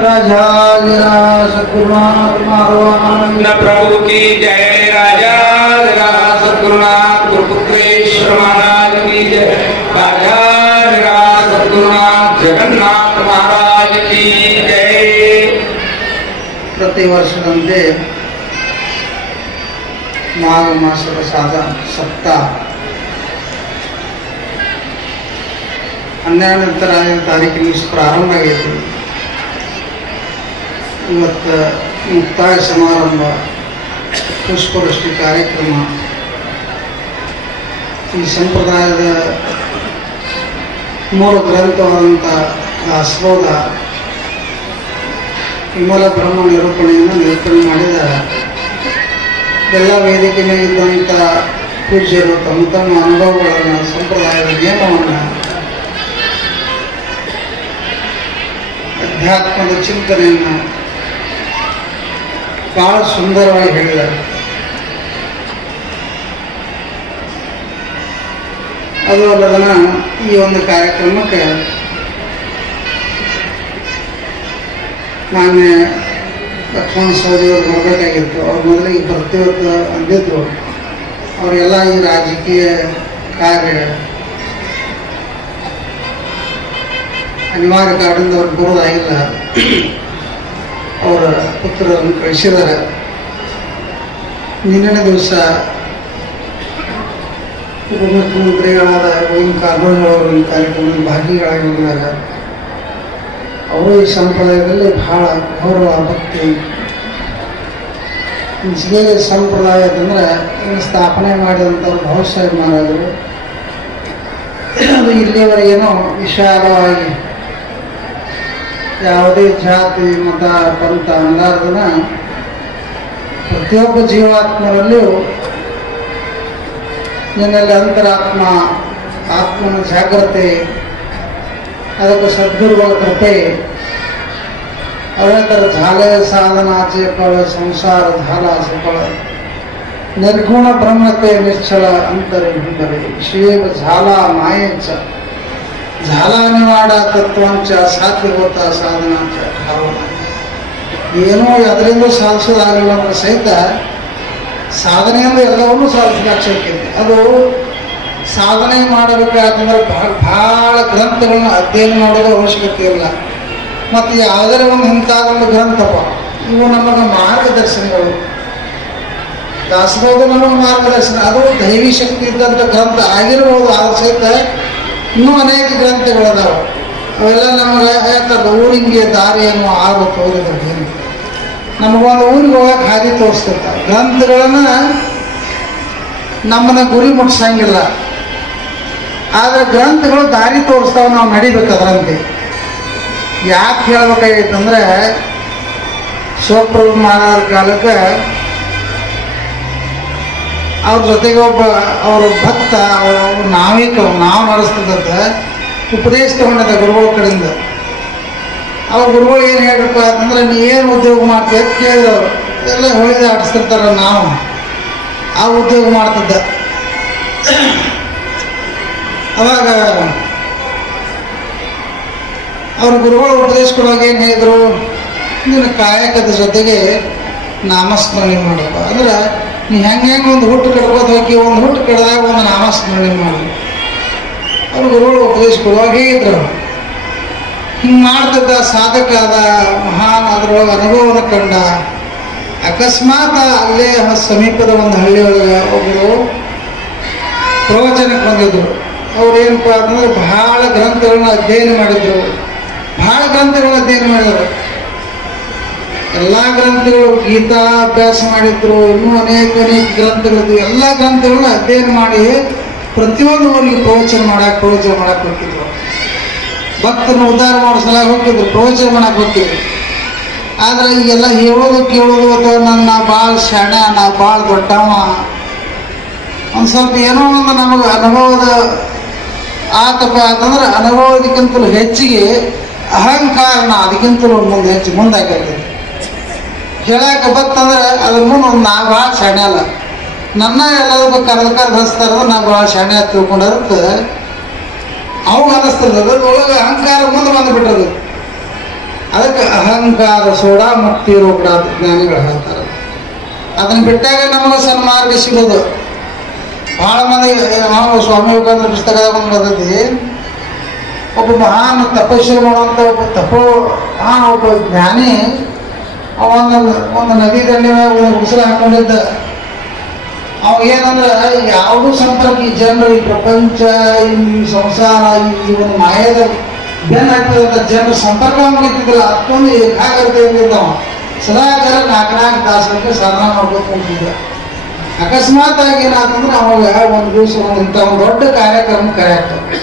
राजा सद्गुरुनाथ महाराज प्रभु की जय। राजा सद्गुरुनाथ गुरुपुत्रेश्वर महाराज की जय। राजा सद्गुरुनाथ जगन्नाथ महाराज की जय। ಪ್ರತಿ ವರ್ಷದಂತೆ ಮಾಘ ಮಾಸದ ಸಪ್ತಾಹ 12ನೇ ತಾರೀಕಿನ ಪ್ರಾರಂಭ ಆಗೈತಿ. ಇವತ್ತು ಮುಕ್ತಾಯ ಸಮಾರಂಭ, ಪುಷ್ಪವೃಷ್ಟಿ ಕಾರ್ಯಕ್ರಮ. ಈ ಸಂಪ್ರದಾಯದ 3 ಗ್ರಂಥವಾದಂಥ ದಾಸಬೋಧ, ವಿಮಲ ಬ್ರಹ್ಮ ನಿರೂಪಣೆಯನ್ನು ನಿರೂಪಣೆ ಮಾಡಿದ ಎಲ್ಲ ವೇದಿಕೆ ಮೇಲಿದ್ದಂಥ ಪೂಜ್ಯರು ತಮ್ಮ ತಮ್ಮ ಅನುಭವಗಳನ್ನು, ಸಂಪ್ರದಾಯದ ನಿಯಮವನ್ನು, ಅಧ್ಯಾತ್ಮದ ಚಿಂತನೆಯನ್ನು ಬಹಳ ಸುಂದರವಾಗಿ ಹೇಳಿದ್ದಾರೆ. ಅದು ಅಲ್ಲದನ ಈ ಒಂದು ಕಾರ್ಯಕ್ರಮಕ್ಕೆ ಮಾನ್ಯ ಲಕ್ಷ್ಮಣ ಸವದಿಯವರು ಬರಬೇಕಾಗಿತ್ತು. ಅವ್ರ ಮೊದಲಿಗೆ ಬರ್ತೀವತ್ತು ಅಂದಿದ್ರು. ಅವರೆಲ್ಲ ಈ ರಾಜಕೀಯ ಕಾರ್ಯ ಅನಿವಾರ್ಯ ಕಾರಣದಿಂದ ಅವ್ರಿಗೆ ಬರೋದಾಗಿಲ್ಲ. ಅವರ ಪುತ್ರರನ್ನು ಕಳಿಸಿದ್ದಾರೆ. ನಿನ್ನೆ ದಿವಸ ಉಪಮುಖ್ಯಮಂತ್ರಿಗಳಾದ ಗೋವಿಂದ ಕಾರಜೋಳ ಅವರು ಈ ಕಾರ್ಯಕ್ರಮದಲ್ಲಿ ಭಾಗಿಗಳಾಗಿದ್ದಾರೆ. ಅವರು ಈ ಸಂಪ್ರದಾಯದಲ್ಲಿ ಬಹಳ ಗೌರವ, ಭಕ್ತಿ. ಸಿಗೇರಿ ಸಂಪ್ರದಾಯದಂದ್ರೆ ಇನ್ನು ಸ್ಥಾಪನೆ ಮಾಡಿದಂಥವ್ರು ಬಹುಶಃ ಮಹಾರಾಜರು. ಅದು ಇಲ್ಲಿಯವರೆಗೇನೋ ವಿಶಾಲವಾಗಿ ಯಾವುದೇ ಜಾತಿ, ಮತ, ಪಂಥ ಅನ್ನಲಾರ್ದನ ಪ್ರತಿಯೊಬ್ಬ ಜೀವಾತ್ಮರಲ್ಲಿಯೂ ನಿನ್ನಲ್ಲಿ ಅಂತರಾತ್ಮ, ಆತ್ಮನ ಜಾಗ್ರತೆ, ಅದಕ್ಕೆ ಸದ್ಗುರುಗಳ ಕೃಪೆ, ಅದೇ ಥರ झाले साधनाचे फळ संसार झाला सफळ, निर्गुण ब्रह्मते निश्चल अंतरे हुंडरे, शिव झाला मायेचा, झाला निवाडा तत्वांच्या साध्य होता साधनाच्या भावना. ಏನೋ ಅದರಿಂದ ಸಾಧಿಸೋದಾಗಲ್ಲ ಅಂದ್ರೆ ಸಹಿತ ಸಾಧನೆಯಿಂದ ಎಲ್ಲವನ್ನೂ ಸಾಧಿಸಲಿಕ್ಕೆ ಶಕ್ತಿ ಇದೆ. ಅದು ಸಾಧನೆ ಮಾಡಬೇಕಾದ್ರೆ ಬಹಳ ಗ್ರಂಥಗಳನ್ನ ಅಧ್ಯಯನ ಮಾಡೋದು ಅವಶ್ಯಕತೆ ಇಲ್ಲ. ಮತ್ತು ಯಾವುದೇ ಒಂದು ಇಂಥದೊಂದು ಗ್ರಂಥಪ್ಪ, ಇವು ನಮಗೆ ಮಾರ್ಗದರ್ಶನಗಳು. ದಾಸಬೋಧ ನಮಗೆ ಮಾರ್ಗದರ್ಶನ. ಅದು ದೈವಿ ಶಕ್ತಿ ಇದ್ದಂಥ ಗ್ರಂಥ ಆಗಿರ್ಬೋದು. ಆದ ಸಹಿತ ಇನ್ನೂ ಅನೇಕ ಗ್ರಂಥಗಳದಾವೆ. ಅವೆಲ್ಲ ನಮಗೆ ಹೇಳ್ತಾರೆ ಊರಿಗೆ ದಾರಿಯನ್ನು ಆರು ತೋರಿದ್ರೆ ನಮಗೊಂದು ಊರಿಗೆ ಹೋಗಕ್ಕೆ ಹಾದಿ ತೋರಿಸ್ತಿರ್ತಾರೆ. ಗ್ರಂಥಗಳನ್ನ ನಮ್ಮನ್ನ ಗುರಿ ಮುಟ್ಸಂಗಿಲ್ಲ, ಆದರೆ ಗ್ರಂಥಗಳು ದಾರಿ ತೋರಿಸ್ತಾವೆ. ನಾವು ನಡಿಬೇಕು ಅದರಂತೆ. ಯಾಕೆ ಹೇಳ್ಬೇಕಾಗಿತ್ತಂದ್ರೆ, ಶಿವಪ್ರಭು ಮಹಾರಾಜರ ಕಾಲಕ್ಕೆ ಅವ್ರ ಜೊತೆಗೆ ಒಬ್ಬ ಅವ್ರ ಭಕ್ತ, ನಾವಿಕ ನಾವು ನಡೆಸ್ತದಂತ ಉಪದೇಶ ತಗೊಂಡಿದ್ದ ಗುರುಗಳ ಕಡೆಯಿಂದ. ಅವ್ರ ಗುರುಗಳು ಏನು ಹೇಳ್ರಪ್ಪ ಅಂತಂದ್ರೆ, ನೀ ಏನು ಉದ್ಯೋಗ ಮಾಡ್ತೀವಿ ಅಂತ ಕೇಳಿದವರು. ಎಲ್ಲ ಹೊಳಿದ ಆಡಿಸ್ತಿರ್ತಾರ, ನಾವು ಆ ಉದ್ಯೋಗ ಮಾಡ್ತಿದ್ದ. ಅವಾಗ ಅವ್ರ ಗುರುಗಳು ಉಪದೇಶ ಕೊಡುವಾಗ ಏನು ಹೇಳಿದ್ರು, ನೀನು ಕಾಯಕದ ಜೊತೆಗೆ ನಾಮಸ್ಮರಣೆ ಮಾಡಪ್ಪ. ಅಂದ್ರೆ ನೀ ಹೆಂಗೆ ಒಂದು ಹುಟ್ಟು ಕಡ್ಕೋದು ಹೋಗಿ, ಒಂದು ಹುಟ್ಟು ಕಡ್ದಾಗ ಒಂದು ನಾಮಸ್ಮರಣೆ ಮಾಡಿ. ಅವ್ರ ಗುರುಗಳು ಉಪದೇಶ ಕೊಡುವಾಗ ಹೇಗಿದ್ರು, ಹಿಂಗೆ ಮಾಡ್ತಿದ್ದ ಸಾಧಕ ಆದ, ಮಹಾನ್ ಅದರೊಳಗೆ ಅನುಭವನ ಕಂಡ. ಅಕಸ್ಮಾತ್ ಅಲ್ಲೇ ಸಮೀಪದ ಒಂದು ಹಳ್ಳಿಯೊಳಗೆ ಒಬ್ಬರು ಪ್ರವಚನಕ್ಕೆ ಬಂದಿದ್ರು. ಅವ್ರು ಏನಪ್ಪ ಅಂತಂದ್ರೆ ಬಹಳ ಗ್ರಂಥಗಳನ್ನ ಅಧ್ಯಯನ ಮಾಡಿದ್ರು. ಬಹಳ ಗ್ರಂಥಗಳನ್ನ ಅಧ್ಯಯನ ಮಾಡಿದ್ರು. ಎಲ್ಲ ಗ್ರಂಥಗಳು ಗೀತಾ ಅಭ್ಯಾಸ ಮಾಡಿದ್ರು. ಇನ್ನೂ ಅನೇಕ ಗ್ರಂಥಗಳಿದ್ವು. ಎಲ್ಲ ಗ್ರಂಥಗಳನ್ನ ಅಧ್ಯಯನ ಮಾಡಿ ಪ್ರತಿಯೊಂದು ಊರಿಗೆ ಪ್ರವಚನ ಮಾಡಕ್ಕೆ ಹೋಗ್ತಿದ್ರು. ಭಕ್ತರನ್ನ ಉದ್ಧಾರ ಮಾಡೋ ಸಲ ಹೋಗ್ತಿದ್ರು, ಪ್ರವಚನ ಮಾಡಕ್ಕೆ ಹೋಗ್ತಿದ್ರು. ಆದ್ರೆ ಈಗೆಲ್ಲ ಹೇಳೋದು ಕೇಳೋದು ಅಥವಾ ನನ್ನ ಭಾಳ ಶಾಣ, ನಾ ಭಾಳ ದೊಡ್ಡವ, ಒಂದು ಸ್ವಲ್ಪ ಏನೋ ಒಂದು ನಮಗೆ ಅನುಭವದ ಆತಪ್ಪ ಅಂತಂದ್ರೆ ಅನುಭವದಕ್ಕಿಂತಲೂ ಹೆಚ್ಚಿಗೆ ಅಹಂಕಾರನ ಅದಕ್ಕಿಂತಲೂ ಮುಂದೆ ಹೆಚ್ಚು ಮುಂದಾಗೈತೆ. ಹೇಳಕ್ಕೆ ಬತ್ತಂದ್ರೆ ಅದ್ರ ಮುಂದೆ ಒಂದು ನಾ ಭಾಳ ಶಾಣೆ ಅಲ್ಲ, ನನ್ನ ಎಲ್ಲದಕ್ಕೂ ಕರೆದು ಹಚ್ತಾರ, ನಾ ಭಾಳ ಶಾಣೆ ಅಂತ ತಿಳ್ಕೊಂಡಿರುತ್ತೆ. ಅವಾಗ ಅನ್ನಿಸ್ತದೆ. ಅದ್ರೊಳಗೆ ಅಹಂಕಾರ ಮುಂದೆ ಬಂದುಬಿಟ್ಟದು. ಅದಕ್ಕೆ ಅಹಂಕಾರ ಸೋಡ ಮುಕ್ತಿ ರೋಗ ಜ್ಞಾನಿಗಳು ಹೇಳ್ತಾರೆ. ಅದನ್ನ ಬಿಟ್ಟಾಗ ನಮಗೆ ಸನ್ಮಾರ್ಗ ಸಿಗೋದು. ಬಹಳ ಮಂದಿ ನಾವು ಸ್ವಾಮಿ ವಿವೇಕಾನಂದ ಪುಸ್ತಕದಾಗ ಒಂದು ಬರ್ತೈತಿ, ಒಬ್ಬ ಮಹಾನ್ ತಪಸ್ಸು ಮಾಡುವಂಥ ಒಬ್ಬ ಜ್ಞಾನಿ ಒಂದು ನದಿ ದಂಡೆ ಉಸಿರು ಹಾಕೊಂಡಿದ್ದ. ಅವ ಏನಂದ್ರೆ ಯಾವುದೂ ಸಂಪರ್ಕ ಈ ಜನರು, ಈ ಪ್ರಪಂಚ, ಈ ಸಂಸಾರ, ಈ ಒಂದು ಮಾಯದ ಬೆನ್ನ ಆಗ್ತದಂತ ಜನರ ಸಂಪರ್ಕ ಮುಗಿತಿದ್ದಿಲ್ಲ. ಅಷ್ಟೊಂದು ಏಕಾಗ್ರತೆ ಇದ್ದಿದ್ದ. ಸದಾಚಾರ 4 ತಾಸಕ್ಕೆ ಸಾಧನ ಮಾಡ್ಬೇಕು ಅಂತಿದ್ದ. ಅಕಸ್ಮಾತ್ ಆಗಿ ಏನಾತಂದ್ರೆ ಅವಾಗ ಒಂದು ದಿವಸ ಇಂಥ ಒಂದು ದೊಡ್ಡ ಕಾರ್ಯಕ್ರಮ ಕರೆಯಾಗ್ತದೆ.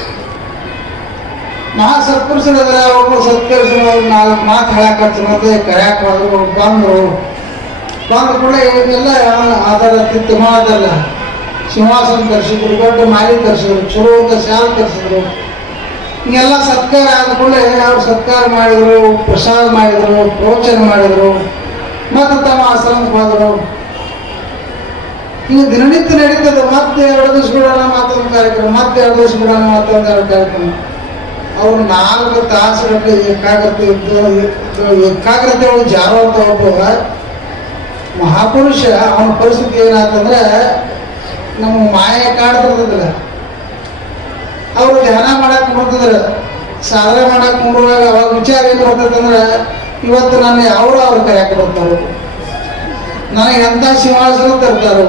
ಮಹಾ ಸತ್ಪುರುಷರಲ್ಲ, ಒಬ್ಬರು ಸತ್ಪುರುಷರು 4 ಮಾತು ಹೇಳಕ್ಕೆ ಕರೆಯಾಕ ಬಂದರು ಕೂಡ ಇವನ್ನೆಲ್ಲ ಅದರ ತಿಮ್ಮದಲ್ಲ ಸಿಂಹಾಸನ ತರಿಸಿದ್ರು, ದೊಡ್ಡ ಮಾಲಿ ತರಿಸಿದ್ರು, ಚಲೋ ಅಂತ ಶಾಲೆ ತರಿಸಿದ್ರು. ಹಿಂಗೆಲ್ಲ ಸತ್ಕಾರ ಆದ ಕೂಡಲೇ ಅವ್ರು ಸತ್ಕಾರ ಮಾಡಿದ್ರು, ಪ್ರಸಾದ ಮಾಡಿದ್ರು, ಪ್ರವಚನ ಮಾಡಿದ್ರು, ಮತ್ತು ತಮ್ಮ ಆಶ್ರಮಕ್ಕೆ ಹೋದರು. ಈಗ ದಿನನಿತ್ಯ ನಡೀತದೆ. ಮತ್ತೆ 2 ದಿವಸ ಬಿಡೋಣ ಮತ್ತೊಂದು ಕಾರ್ಯಕ್ರಮ, ಮತ್ತೆ 2 ದಿವಸ ಬಿಡೋಣ ಮತ್ತೊಂದು 2 ಕಾರ್ಯಕ್ರಮ. ಅವ್ರು 4 ತಾಸುಗಟ್ಟಲೆ ಏಕಾಗ್ರತೆ ಒಳಗೆ ಜಾರುವಂತ ಒಬ್ಬ ಮಹಾಪುರುಷ. ಅವನ ಪರಿಸ್ಥಿತಿ ಏನಾಯ್ತಂದ್ರೆ, ನಮ್ಮ ಮಾಯ ಕಾಡ್ತಿರ್ತದಲ್ಲ, ಅವರು ಧ್ಯಾನ ಮಾಡಕ್ಕೆ ಬರ್ತದ್ರೆ, ಸಾಧನೆ ಮಾಡಕ್ಕೆ ಮುಂಡುವಾಗ ಅವಾಗ ವಿಚಾರ ಏನು ಬರ್ತೈತಂದ್ರೆ, ಇವತ್ತು ನಾನು ಅವ್ರು ಕರೆಯಕ್ಕೆ ಬರ್ತಾರೋ, ನನಗೆ ಎಂಥ ಸಿಂಹಾಸನ ತರ್ತಾರೋ,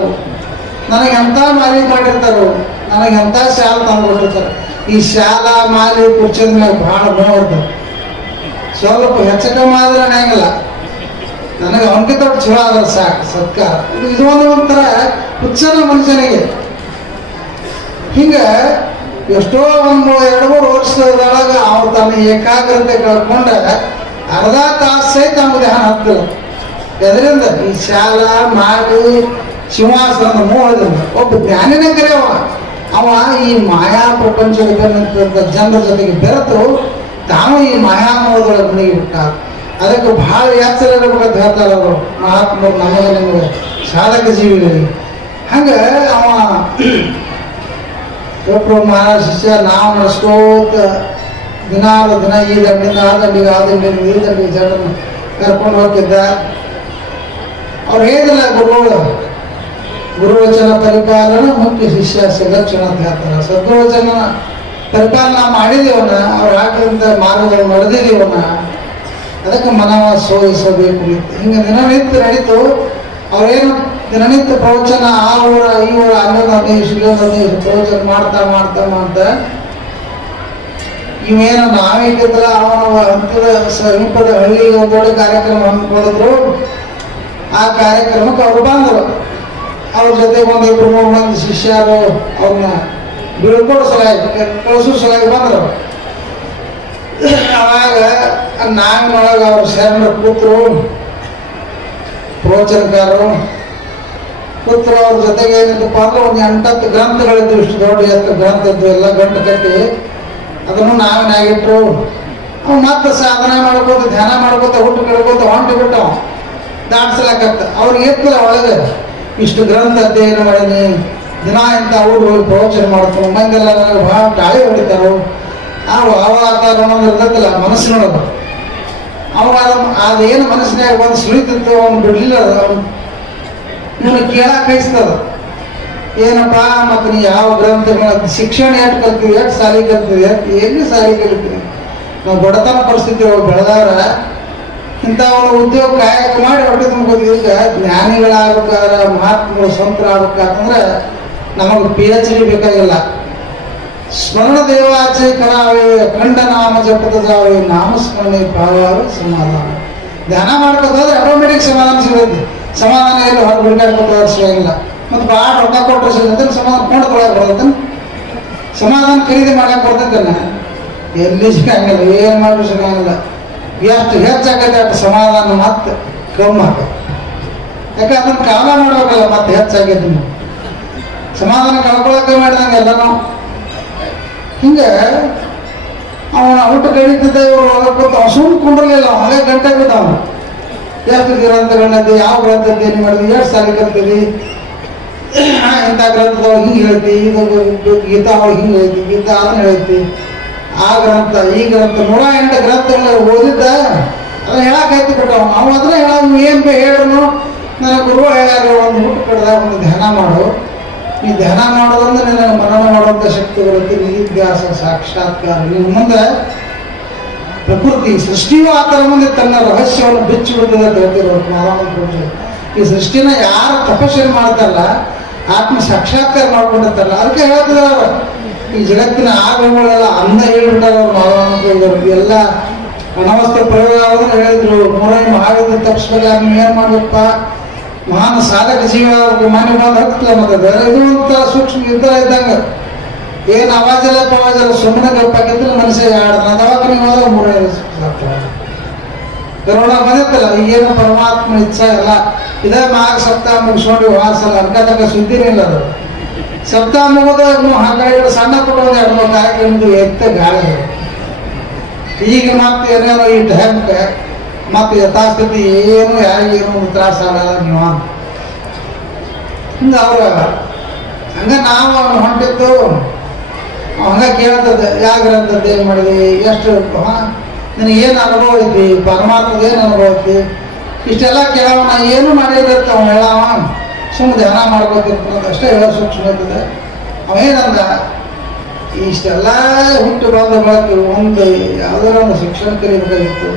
ನನಗೆ ಎಂಥ ಮಾಲಿ ಮಾಡಿರ್ತಾರೋ, ನನಗೆ ಎಂಥ ಶಾಲೆ ತಂದುಕೊಟ್ಟಿರ್ತಾರೆ. ಈ ಶಾಲಾ ಮಾಲಿ ಕುರ್ಚದ ಮೇಲೆ ಭಾಳ ನೋಡ್ತಾರೆ. ಸ್ವಲ್ಪ ಹೆಚ್ಚು ಕಮ್ಮಿ ಆದ್ರೆ ನಂಗಿಲ್ಲ, ನನಗೆ ಅವನಿಗೆ ದೊಡ್ಡ ಚಲೋ ಆದ್ರೆ ಸಾಕು ಸತ್ಕಾರ. ಇದು ಒಂಥರ ಹುಚ್ಚನ ಮನುಷ್ಯನಿಗೆ. ಹಿಂಗೆ ಎಷ್ಟೋ ಒಂದು 2-3 ವರ್ಷದೊಳಗೆ ಅವ್ರು ತನ್ನ ಏಕಾಗ್ರತೆ ಕಳ್ಕೊಂಡ ಅರ್ಧ ತಾಸು ಸಹಿತ ಅವ್ನು ಧ್ಯಾನ ಹತ್ತಿಲ್ಲ. ಎದರಿಂದ ಈ ಶಾಲಾ ಮಾಡಿ ಸಿಂಹಾಸನದ ಮೋಹದಿಂದ. ಒಬ್ಬ ಜ್ಞಾನಿನೇ ಕರೆಯವ ಅವ ಈ ಮಾಯಾ ಪ್ರಪಂಚದ ಜನರ ಜೊತೆಗೆ ಬೆರೆತು ತಾನು ಈ ಮಾಯಾಮೋಹದೊಳಗೆ ಮುಳುಗಿಬಿಟ್ಟ. ಅದಕ್ಕೆ ಬಹಳ ಎಚ್ಚರ ಇರಬೇಕಂತ ಹೇಳ್ತಾರೆ ಅವರು ಮಹಾತ್ಮರು, ನಮಗೆ ನಿಮಗೆ ಸಾಧಕ ಜೀವಿಗಳಿಗೆ. ಹಂಗೆ ಅವ ಒಬ್ಬರು ಮಹಾರಾಜ ಶಿಷ್ಯ ನಾವು ನಡೆಸ್ಕೋತ ದಿನ ಈ ದಂಡಿಂದ ಆ ದಂಡಿಗೆ, ಆ ದಂಡಿಗೆ ಈ ದಂಡಿಗೆ ಜನರನ್ನು ಕರ್ಕೊಂಡು ಹೋಗ್ತಿದ್ದ. ಅವ್ರು ಹೇಳಿಲ್ಲ ಗುರುವಚನ ಪರಿಪಾಲನ ಮುಖ್ಯ ಶಿಷ್ಯ ಸಂರಕ್ಷಣ ಅಂತ ಹೇಳ್ತಾರೆ. ಸದ್ಗುರುವಚನ ಪರಿಪಾಲನ ಮಾಡಿದೀವನ, ಅವ್ರು ಹಾಕಿದಂಥ ಮಾರ್ಗಗಳು ನಡೆದಿದ್ದೀವನ, ಅದಕ್ಕೆ ಮನವ ಸೋಯಿಸಬೇಕು. ಹಿಂಗೆ ದಿನನಿತ್ಯ ನಡೀತು. ಅವ್ರೇನು ದಿನನಿತ್ಯ ಪ್ರವಚನ ಆ ಊರ ಈ ಊರ 11-15 ಪ್ರವಚನ ಮಾಡ್ತಾ ಇವೇನು ನಾವೇಗಿದ್ದಲ್ಲ ಅವನ ಹಂತದ ಸಮೀಪದ ಹಳ್ಳಿಗೆ ಒಂದು ದೊಡ್ಡ ಕಾರ್ಯಕ್ರಮ ಹಮ್ಮಿಕೊಂಡಿದ್ರು. ಆ ಕಾರ್ಯಕ್ರಮಕ್ಕೆ ಅವ್ರು ಬಂದರು. ಅವ್ರ ಜೊತೆ 1-2-3 ಮಂದಿ ಶಿಷ್ಯರು ಅವ್ರನ್ನ ಬೀಳ್ಕೊಡೋ ಸಲುವಾಗಿ ಕಳಿಸೋ ಸಲುವಾಗಿ ಬಂದರು. ಅವಾಗ ನಾವಿನೊಳಗೆ ಅವ್ರು ಶರಣರು ಕೂತರು, ಪ್ರವಚನಕಾರರು ಕೂತರು. ಅವ್ರ ಜೊತೆಗೆ ಏನಿದ್ದಪ್ಪ ಅಂದ್ರೆ ಒಂದು 8-10 ಗ್ರಂಥಗಳಿದ್ದು, ಇಷ್ಟು ದೊಡ್ಡ ಎತ್ತ ಗ್ರಂಥ ಇದ್ದು, ಎಲ್ಲ ಗಂಟು ಕಟ್ಟಿ ಅದನ್ನು ನಾವಿನಾಗಿಟ್ರು. ಅವ್ ಮತ್ತೆ ಸಾಧನೆ ಮಾಡ್ಕೋತ ಧ್ಯಾನ ಮಾಡ್ಕೋತ ಹುಟ್ಟು ಕೆಡ್ಕೋತ ಹೊಂಟು ಬಿಟ್ಟವ ದಾಟ್ಸ್ಲಾಕತ್ತ. ಅವ್ರಿಗೆ ಇರ್ತಲ್ಲ ಒಳಗೆ ಇಷ್ಟು ಗ್ರಂಥ ಅಧ್ಯಯನ ಮಾಡೀನಿ, ದಿನ ಇಂಥ ಊರು ಹೋಗಿ ಪ್ರವಚನ ಮಾಡ್ತಾನೆ, ಮಂದೆಲ್ಲ ನನಗೆ ಭಾಳ ಗಾಳಿ ಹೊಡಿತಾರೋ ಅವಾತಾರ ಅನ್ನೋದು ಇರ್ತೈತಲ್ಲ ಮನಸ್ಸಿನೊಳಗೆ. ಅವಾಗ ಅದೇನು ಮನಸ್ಸಿನಾಗ ಒಂದು ಸುಳಿತಿತ್ತು, ಅವನು ಬಿಡ್ಲಿಲ್ಲ. ಇವನು ಕೇಳಕ್ಕೆ ಕೈಸ್ತದ, ಏನಪ್ಪ ಮತ್ತು ನೀ ಯಾವ ಗ್ರಂಥಗಳ ಶಿಕ್ಷಣ ಎಷ್ಟು ಕಲ್ತೀವಿ, ಎಷ್ಟು ಸಾಲಿ ಕಲ್ತೀವಿ, ಎಲ್ಲಿ ಸಾಲಿ ಕಲಿತೀವಿ. ನಾವು ಬಡತನ ಪರಿಸ್ಥಿತಿ ಬೆಳೆದವ್ರ ಇಂಥ ಒಂದು ಉದ್ಯೋಗ ಕಾಯಕ ಮಾಡಿ ಹೊಟ್ಟೆ ತುಂಬ್ಕೋತೀವಿ. ಈಗ ಜ್ಞಾನಿಗಳಾಗಬೇಕಾದ್ರೆ, ಮಹಾತ್ಮಗಳು ಸ್ವಂತರಾಗಬೇಕಂದ್ರೆ ನಮಗೆ PhD ಬೇಕಾಗಿಲ್ಲ. ಸ್ಮರಣ ದೇವಾಚೆ ಕರಾವೆ ಖಂಡ ನಾಮ ಜಪದ ಜಾವೆ ನಾಮಸ್ಮರಣೆ ಭಾವಾವೆ ಸಮಾಧಾನ. ಧ್ಯಾನ ಮಾಡ್ಕೋದ್ರೆ ಆಟೋಮೆಟಿಕ್ ಸಮಾಧಾನ ಸಿಗುತ್ತೆ. ಸಮಾಧಾನ ಎಲ್ಲ ಹೊರಗೆ ಬಿಡ್ಕಾಡ್ಕೊಟ್ಟು ಸಿಗಂಗಿಲ್ಲ. ಮತ್ತು ಭಾಳ ರೊಕ್ಕ ಕೊಟ್ಟರೆ ಸಿಗುತ್ತೆ, ಸಮಾಧಾನ ಕೊಂಡ್ಕೊಳಕ್ಕೆ ಬರ್ತೈತೆ. ಸಮಾಧಾನ ಖರೀದಿ ಮಾಡಕ್ಕೆ ಬರ್ತೈತಲ್ಲ, ಎಲ್ಲಿ ಸಿಗಂಗಿಲ್ಲ, ಏನು ಮಾಡಿ ಸಿಗಂಗಿಲ್ಲ. ಎಷ್ಟು ಹೆಚ್ಚಾಗತ್ತೆ ಅಷ್ಟು ಸಮಾಧಾನ ಮತ್ತೆ ಕಮ್ಮಿ ಆಗುತ್ತೆ. ಯಾಕೆ ಅದನ್ನು ಕಾಲ ಮಾಡ್ಬೇಕಲ್ಲ, ಮತ್ತೆ ಹೆಚ್ಚಾಗೈತಿ. ಸಮಾಧಾನ ಕಳ್ಕೊಳಕ್ಕೆ ಮಾಡಿದಂಗೆ ಎಲ್ಲ ನಾವು ಹಿಂಗೆ ಅವನ ಊಟ ಕಡಿತಿದ್ದ. ಇವರು ಹೊರಗೆ ಸುಮ್ ಕುಂಡ್ರಲಿಲ್ಲ, ಹಳೆ ಗಂಟೆ ಬಿದ್ದಾವ. ಎಷ್ಟು ಗ್ರಂಥಗಳನ್ನದ್ದು, ಯಾವ ಗ್ರಂಥ ಅಧ್ಯಯನ ಮಾಡಿದ್ವಿ, ಎಷ್ಟು ಸಾಲಿ ಕಲ್ತೀವಿ, ಇಂಥ ಗ್ರಂಥದೊಳಗೆ ಹಿಂಗೆ ಹೇಳ್ತಿ, ಇದು ಗೀತಾ ಒಳಗೆ ಹಿಂಗೆ ಹೇಳ್ತಿ, ಗೀತಾ ಅದನ್ನ ಹೇಳ್ತಿ, ಆ ಗ್ರಂಥ ಈ ಗ್ರಂಥ 108 ಗ್ರಂಥಗಳನ್ನ ಓದಿದ್ದ ಅದನ್ನ ಹೇಳಕ್ಕೆ ಬಿಟ್ಟವ ನಾವು ಅದನ್ನ ಹೇಳ ಏನು ಹೇಳಿದ್ರು ನನ್ನ ಗುರು ಹೇಳ್ಯಾರ ಒಂದು ಹುಟ್ಟು ಕಡ್ದಾಗ ಒಂದು ಧ್ಯಾನ ಮಾಡು, ಈ ಧ್ಯಾನ ಮಾಡೋದ್ರಿಂದ ನಿನಗೆ ಮನನ ಮಾಡುವಂಥ ಶಕ್ತಿ ಬರುತ್ತೆ, ನಿಧಿಧ್ಯಾಸ ಸಾಕ್ಷಾತ್ಕಾರ. ನೀವು ಮುಂದೆ ಪ್ರಕೃತಿ ಸೃಷ್ಟಿಯೂ ಆ ಥರ ಮುಂದೆ ತನ್ನ ರಹಸ್ಯವನ್ನು ಬಿಚ್ಚಿ ಬಿಡ್ತದೆ ಹೇಳ್ತಿರೋದು ಮಾನವ. ಈ ಸೃಷ್ಟಿನ ಯಾರು ತಪಸ್ಸನ್ನು ಮಾಡ್ತಾರಲ್ಲ ಆತ್ಮ ಸಾಕ್ಷಾತ್ಕಾರ ಮಾಡ್ಕೊಂಡಿರ್ತಾರಲ್ಲ ಅದಕ್ಕೆ ಹೇಳ್ತಿದ್ರು ಅವರು ಈ ಜಗತ್ತಿನ ಆಗಮಗಳೆಲ್ಲ ಅಂದ ಹೇಳ್ಬಿಟ್ಟಾರ ಅವ್ರು ಮಾನವ. ಎಲ್ಲ ಅನವಸ್ತ್ರ ಪ್ರಯೋಗ ಆಗೋದನ್ನ ಹೇಳಿದ್ರು. ಮೂರೈ ಮಹಾವೀರ ತಪ್ಪಿಸ್ಬೇಕಾದ್ರೆ ನೀವು ಏನು ಮಾಡ್ಬೇಕಪ್ಪ, ಮಹಾನ್ ಸಾಧಕ ಜೀವ ಮಾನ್ಯ ಬಂದು ಹತ್ತಲ್ಲ ಮತ್ತೆ ಇದು ಅಂತ ಸೂಕ್ಷ್ಮ ಯುದ್ಧ ಇದ್ದಂಗೆ ಏನು ಅವಾಜಲ್ಲ ಪವಾಜಲ್ಲ ಸುಮ್ಮನೆ ಗಪ್ಪಾಗಿದ್ರೆ ಮನುಷ್ಯ ಆಡ್ದ ಅವಾಗ ನೀವು ಹೋದಾಗ ಮೂರೇ ಕರೋನಾ ಬಂದಿತ್ತಲ್ಲ ಈಗೇನು ಪರಮಾತ್ಮ ಇಚ್ಛಾ ಎಲ್ಲ ಇದೇ ಮಾಘ ಸಪ್ತಾಹ ಮುಗಿಸ್ಕೊಂಡು ವಾಸಲ್ಲ ಅನ್ಕತಕ್ಕ ಸುದ್ದಿನೇ ಇಲ್ಲ ಅದು. ಸಪ್ತಾಹ ಮುಗಿದ ಕಡೆ ಸಣ್ಣ ಪುಟ್ಟ ಒಂದು 2-3 ಕಾರ್ಯಕ್ರಮದ್ದು ಎತ್ತ ಗಾಳಿ. ಈಗ ಮತ್ತೆ ಏನೇನೋ ಈ ಟೈಮ್ಗೆ ಮತ್ತೆ ಯಥಾಸ್ಥಿತಿ ಏನು ಯಾರಿಗೇನು ಒಂದು ತ್ರಾಸ ಆಗಲ್ಲ ನೀವು ಹಿಂಗೆ ಅವ್ರ ಹಂಗ ನಾವು ಅವ್ನು ಹೊಂಟಿದ್ದು ಹಂಗ ಕೇಳ್ತದೆ ಯಾಗ್ರಂಥದ್ದು ಏನು ಮಾಡಿದ್ವಿ ಎಷ್ಟು ನಿನಗೆ ಏನು ಅನುಭವ ಐತಿ ಪರಮಾತ್ಮದ ಏನು ಅನುಭವ ಐತಿ ಇಷ್ಟೆಲ್ಲ ಕೇಳವ ಏನು ಮಾಡಿದಿರ್ತ ಅವ್ನು ಹೇಳವ ಸುಮ್ಮನೆ ಧ್ಯಾನ ಮಾಡ್ಕೋತಿರ್ತಾನೆ ಅಷ್ಟೇ ಹೇಳೋ ಸೂಕ್ಷ್ಮ ಇರ್ತದೆ. ಅವೇನಂದ ಇಷ್ಟೆಲ್ಲ ಹುಟ್ಟು ಬಂದ ಬಳಕೆ ಒಂದು ಯಾವುದೋ ಒಂದು ಶಿಕ್ಷಣ ಕಲಿಬೇಕಾಗಿತ್ತು,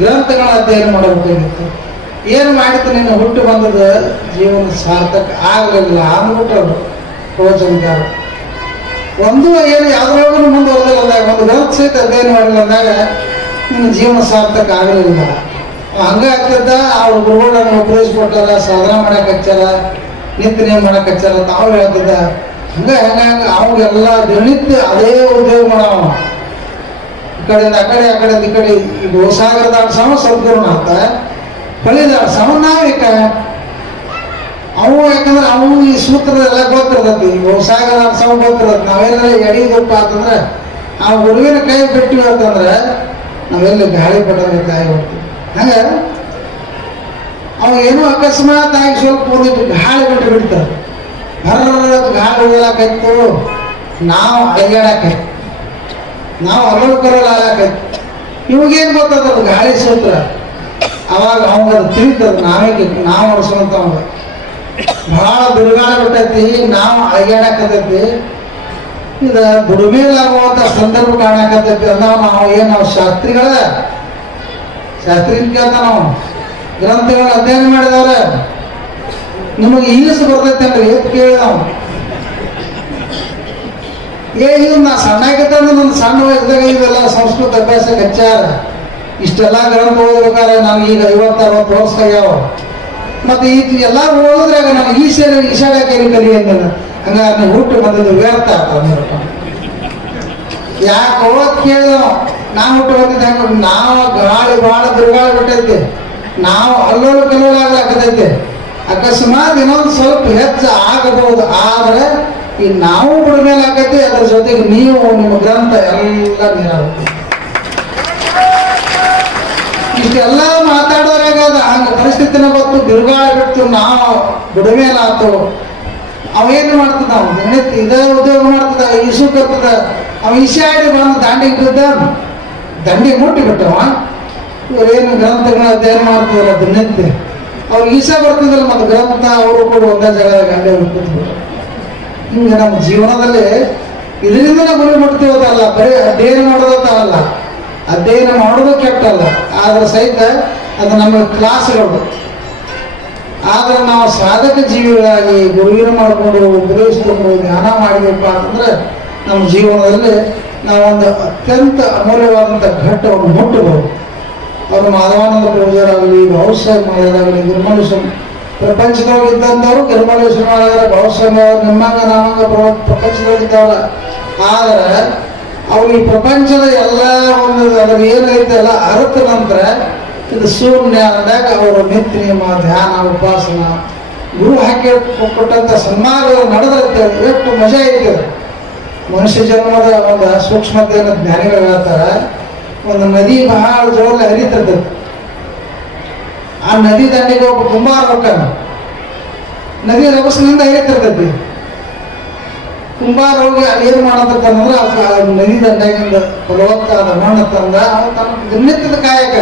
ಗ್ರಂಥಗಳ ಅಧ್ಯಯನ ಮಾಡಬೇಕಾಗಿತ್ತು. ಏನು ಮಾಡಿತ್ತು ನಿನ್ನ ಹುಟ್ಟು ಬಂದದ ಜೀವನ ಸಾರ್ಥಕ ಆಗಲಿಲ್ಲ ಅಂದ್ಬಿಟ್ಟರು ಪ್ರವಚನಕಾರ. ಒಂದು ಏನು ಯಾವುದ್ರೊಳಗೂ ಮುಂದುವರೆದಿಲ್ಲ ಅಂದಾಗ ಒಂದು ಗ್ರಂಥ ಸಹಿತ ಅಧ್ಯಯನ ಮಾಡಿಲ್ಲ ಅಂದಾಗ ನಿನ್ನ ಜೀವನ ಸಾರ್ಥಕ ಆಗಲಿಲ್ಲ. ಹಂಗೆ ಆಗ್ತಿದ್ದ ಅವ್ರ ಗುರುಗಳನ್ನ ಉಪದೇಶಿಸ್ಕೊಟ್ಟಾರ, ಸಾಧನ ಮಾಡಕ್ಕೆ ಹಚ್ಚಾರ, ನಿತ್ಯ ನೇಮ ಮಾಡಕ್ಕೆ ಹಚ್ಚಾರ ತಾವು ಹೇಳ್ತಿದ್ದ. ಹಂಗೆ ಹಂಗೆ ಅವಾಗೆಲ್ಲ ದಿನನಿತ್ಯ ಅದೇ ಉದ್ಯೋಗ ಮಾಡವ. ಈ ಕಡೆಯಿಂದ ಆ ಕಡೆಯಿಂದ ಈ ಕಡೆ ಈ ಗೋಸಾಗರ ದಾಡ್ಸವ ಸದ್ಗುರುನ ಅಂತ ಹೊಳಿ ದಾಡ್ಸವ ನಾವೀಕ ಅವು ಯಾಕಂದ್ರೆ ಅವು ಈ ಸೂತ್ರದೆಲ್ಲ ಗೊತ್ತಿರ್ತೈತಿ. ಗೋಸಾಗರ ದಾಡ್ಸವ ಗೊತ್ತಿರತ್ತೆ. ನಾವೆಲ್ಲ ಎಡೀದಪ್ಪ ಅಂತಂದ್ರೆ ಆ ಗುರುವಿನ ಕೈ ಬಿಟ್ಟಿವಿ ಅಂತಂದ್ರೆ ನಾವೆಲ್ಲ ಗಾಳಿ ಪಟ್ಟಂಗೆ ಕಾಯಿ ಹೋಗ್ತೀವಿ. ಹಂಗೆ ಅವು ಏನೋ ಅಕಸ್ಮಾತ್ ಆಗಿ ಸ್ವಲ್ಪ ಒಂದಿಟ್ಟು ಗಾಳಿ ಬಿಟ್ಟು ಬಿಡ್ತಾರೆ. ಗಾಳಿ ಹೋಗಲಾಕೈತು, ನಾವು ಅಡಗಾಡಕೈತಿ, ನಾವು ಅರಳು ಕರಳು ಆಗಕೈತಿ. ಇವಾಗೇನು ಗೊತ್ತದ ಗಾಳಿ ಸೂತ್ರ ಅವಾಗ ಅವಂಗದು ತಿಳಿತದ ನಾವು ಅನಿಸೋಂತ ಅವಾಗ ಭಾಳ ಬಿರುಗಾಳ ಬಿಟ್ಟೈತಿ, ನಾವು ಅಡಗಾಡಕತೈತಿ. ಇದು ದುಡಿಮೆಲಾಗುವಂಥ ಸಂದರ್ಭ ಕಾಣಕತ್ತೈತಿ ಅಂದಾಗ ನಾವು ಶಾಸ್ತ್ರಿಗಳ ಕೇಳ್ತ ನಾವು ಗ್ರಂಥಗಳ ಅಧ್ಯಯನ ಮಾಡಿದವ್ರೆ ನಿಮಗೆ ಈಸು ಬರ್ತೈತೆ ಅಂದ್ರೆ ಎತ್ ಕೇಳಿ ನಾವು ಇದು ನಾ ಸಣ್ಣಾಗಿದ್ದಂದ್ರೆ ನನ್ನ ಸಣ್ಣ ವಯಸ್ಸಿದಾಗ ಇವೆಲ್ಲ ಸಂಸ್ಕೃತ ಅಭ್ಯಾಸಕ್ಕೆ ಹಚ್ಚಾರ. ಇಷ್ಟೆಲ್ಲ ಗ್ರಂಥ ಓದ್ಬೇಕಾದ್ರೆ ನನಗೆ ಈಗ 50-60 ವರ್ಷದಾಗ್ಯಾವ. ಮತ್ತೆ ಎಲ್ಲ ಓದಿದ್ರಾಗ ನನಗೆ ಈಶಾಡಕೇರಿ ಕಲಿ ಅಂದ ಹಂಗಾರೆ ನೀವು ಹುಟ್ಟು ಬಂದಿದ್ದು ವ್ಯರ್ಥ ಆಗ್ತದೆ. ಯಾಕೆ ಓದ್ ಕೇಳಿದ ನಾವು ಹುಟ್ಟು ಬಂದಿದ್ದ ಹಂಗ ನಾವು ಗಾಳಿ ಭಾಳ ಬಿರುಗಾಳಿ ಬಿಟ್ಟೈತಿ, ನಾವು ಅಲ್ಲೋಲು ಕೆಲವಲಾಗ್ಲಾಕತೈತಿ. ಅಕಸ್ಮಾತ್ ಇನ್ನೊಂದು ಸ್ವಲ್ಪ ಹೆಚ್ಚು ಆಗಬಹುದು. ಆದ್ರೆ ಈ ನಾವು ಬಿಡ್ಮೇಲೆ ಆಕೈತಿ, ಅದ್ರ ಜೊತೆಗೆ ನೀವು ನಿಮ್ಮ ಗ್ರಂಥ ಎಲ್ಲ ನೀರಾಗುತ್ತೆ. ಇಷ್ಟೆಲ್ಲ ಮಾತಾಡೋರಾಗ ಹಂಗ ಪರಿಸ್ಥಿತಿನ ಗೊತ್ತು, ಬಿರುಗಾಳಿ ಬಿಟ್ಟು ನಾವು ಬಿಡ್ಮೇಲಾತು. ಅವೇನು ಮಾಡ್ತದ ನಾವು ದಿನನಿತ್ಯ ಇದೇ ಉದ್ಯೋಗ ಮಾಡ್ತದ, ಈಸು ಕರ್ತದ. ಅವ ಈಶಾಡಿ ಬಂದು ದಾಂಡಿಗೆ ಬಿದ್ದ ದಂಡಿಗೆ ಮುಟ್ಟಿ ಬಿಟ್ಟವ. ಇವರೇನು ಗ್ರಂಥಗಳನ್ನ ಅಧ್ಯಯನ ಮಾಡ್ತಿದ್ರಲ್ಲ ದಿನನಿತ್ಯ ಅವ್ರಿಗೆ ಈಶಾ ಬರ್ತಿದ್ರಲ್ಲ ಮತ್ತು ಗ್ರಂಥ ಅವರು ಕೂಡ ಒಂದೇ ಜಾಗದಾಗ ಗಂಡೆ ಹುಡ್ತಿದ್ರು. ಹಿಂಗೆ ನಮ್ಮ ಜೀವನದಲ್ಲಿ ಇದರಿಂದನೇ ಗುರಿ ಮುಟ್ತೀವಲ್ಲ, ಬರೀ ಅಧ್ಯಯನ ಮಾಡೋದಂತ ಅಲ್ಲ, ಅಧ್ಯಯನ ಮಾಡೋದು ಕೆಟ್ಟಲ್ಲ, ಆದ್ರೆ ಸಹಿತ ಅದು ನಮ್ಮ ಕ್ಲಾಸ್ಗಳು. ಆದ್ರೆ ನಾವು ಸಾಧಕ ಜೀವಿಗಳಾಗಿ ಗುರುವಿನ ಮಾಡಿಕೊಂಡು ಉಪದೇಶಿಸಿಕೊಂಡು ಧ್ಯಾನ ಮಾಡಿದಪ್ಪ ಅಂತಂದ್ರೆ ನಮ್ಮ ಜೀವನದಲ್ಲಿ ನಾವೊಂದು ಅತ್ಯಂತ ಅಮೂಲ್ಯವಾದಂಥ ಘಟ್ಟವನ್ನು ಮುಟ್ಟಬಹುದು. ಅವರು ಮಾಧವಾನಂದ ಪೂಜಾರಾಗಲಿ, ಭಾವಸಾಹೇಬ ಮಹಾರಾಜರಾಗಲಿ, ಗಿರಿಮಲೇಶ್ವರ ಪ್ರಪಂಚದೊಳಗೆ ಇದ್ದಂಥವ್ರು ಗಿರಿಮಲೇಶ್ವರ ಮಹಾರಾಜರ ಭಾವಸಾಹೇಬ ನಿಮ್ಮಂಗ ನಾಮಂಗ ಪ್ರಪಂಚದೊಳಗಿದ್ದವಲ್ಲ. ಆದರೆ ಅವ್ರು ಈ ಪ್ರಪಂಚದ ಎಲ್ಲ ಒಂದು ಅದ್ರ ಏನೈತೆ ಎಲ್ಲ ಅರ್ಥ ನಂತರ ಇದು ಶೂನ್ಯ ಅಂದಾಗ ಅವರು ನಿತ್ಯ ನಿಯಮ, ಧ್ಯಾನ, ಉಪಾಸನ, ಗುರು ಹಾಕಿ ಕೊಟ್ಟಂಥ ಸನ್ಮಾರ್ಗಗಳು ನಡೆದೈತೆ. ಎಷ್ಟು ಮಜಾ ಐತೆ. ಮನುಷ್ಯ ಜನ್ಮದ ಒಂದು ಸೂಕ್ಷ್ಮತೆಯನ್ನು ಜ್ಞಾನಿಗಳು ಹೇಳ್ತಾರೆ. ಒಂದು ನದಿ ಬಹಳ ಜೋರಲ್ಲಿ ಹರಿತಿರ್ತೈತಿ. ಆ ನದಿ ದಂಡಿಗೆ ಒಬ್ಬ ಕುಂಬಾರ ಹೋಗ್ತಾನ. ನದಿ ರಭಸದಿಂದ ಹರಿತಿರ್ತೈತಿ. ಕುಂಬಾರ ಹೋಗಿ ಅಲ್ಲಿ ಏನು ಮಾಡತ್ತಿರ್ತಾನಂದ್ರೆ ನದಿ ದಂಡೆಗಿಂದ ಫಲವತ್ತಾದ ಮಣ್ಣು ತಂದ ತನ್ನ ದಿನನಿತ್ಯದ ಕಾಯಕ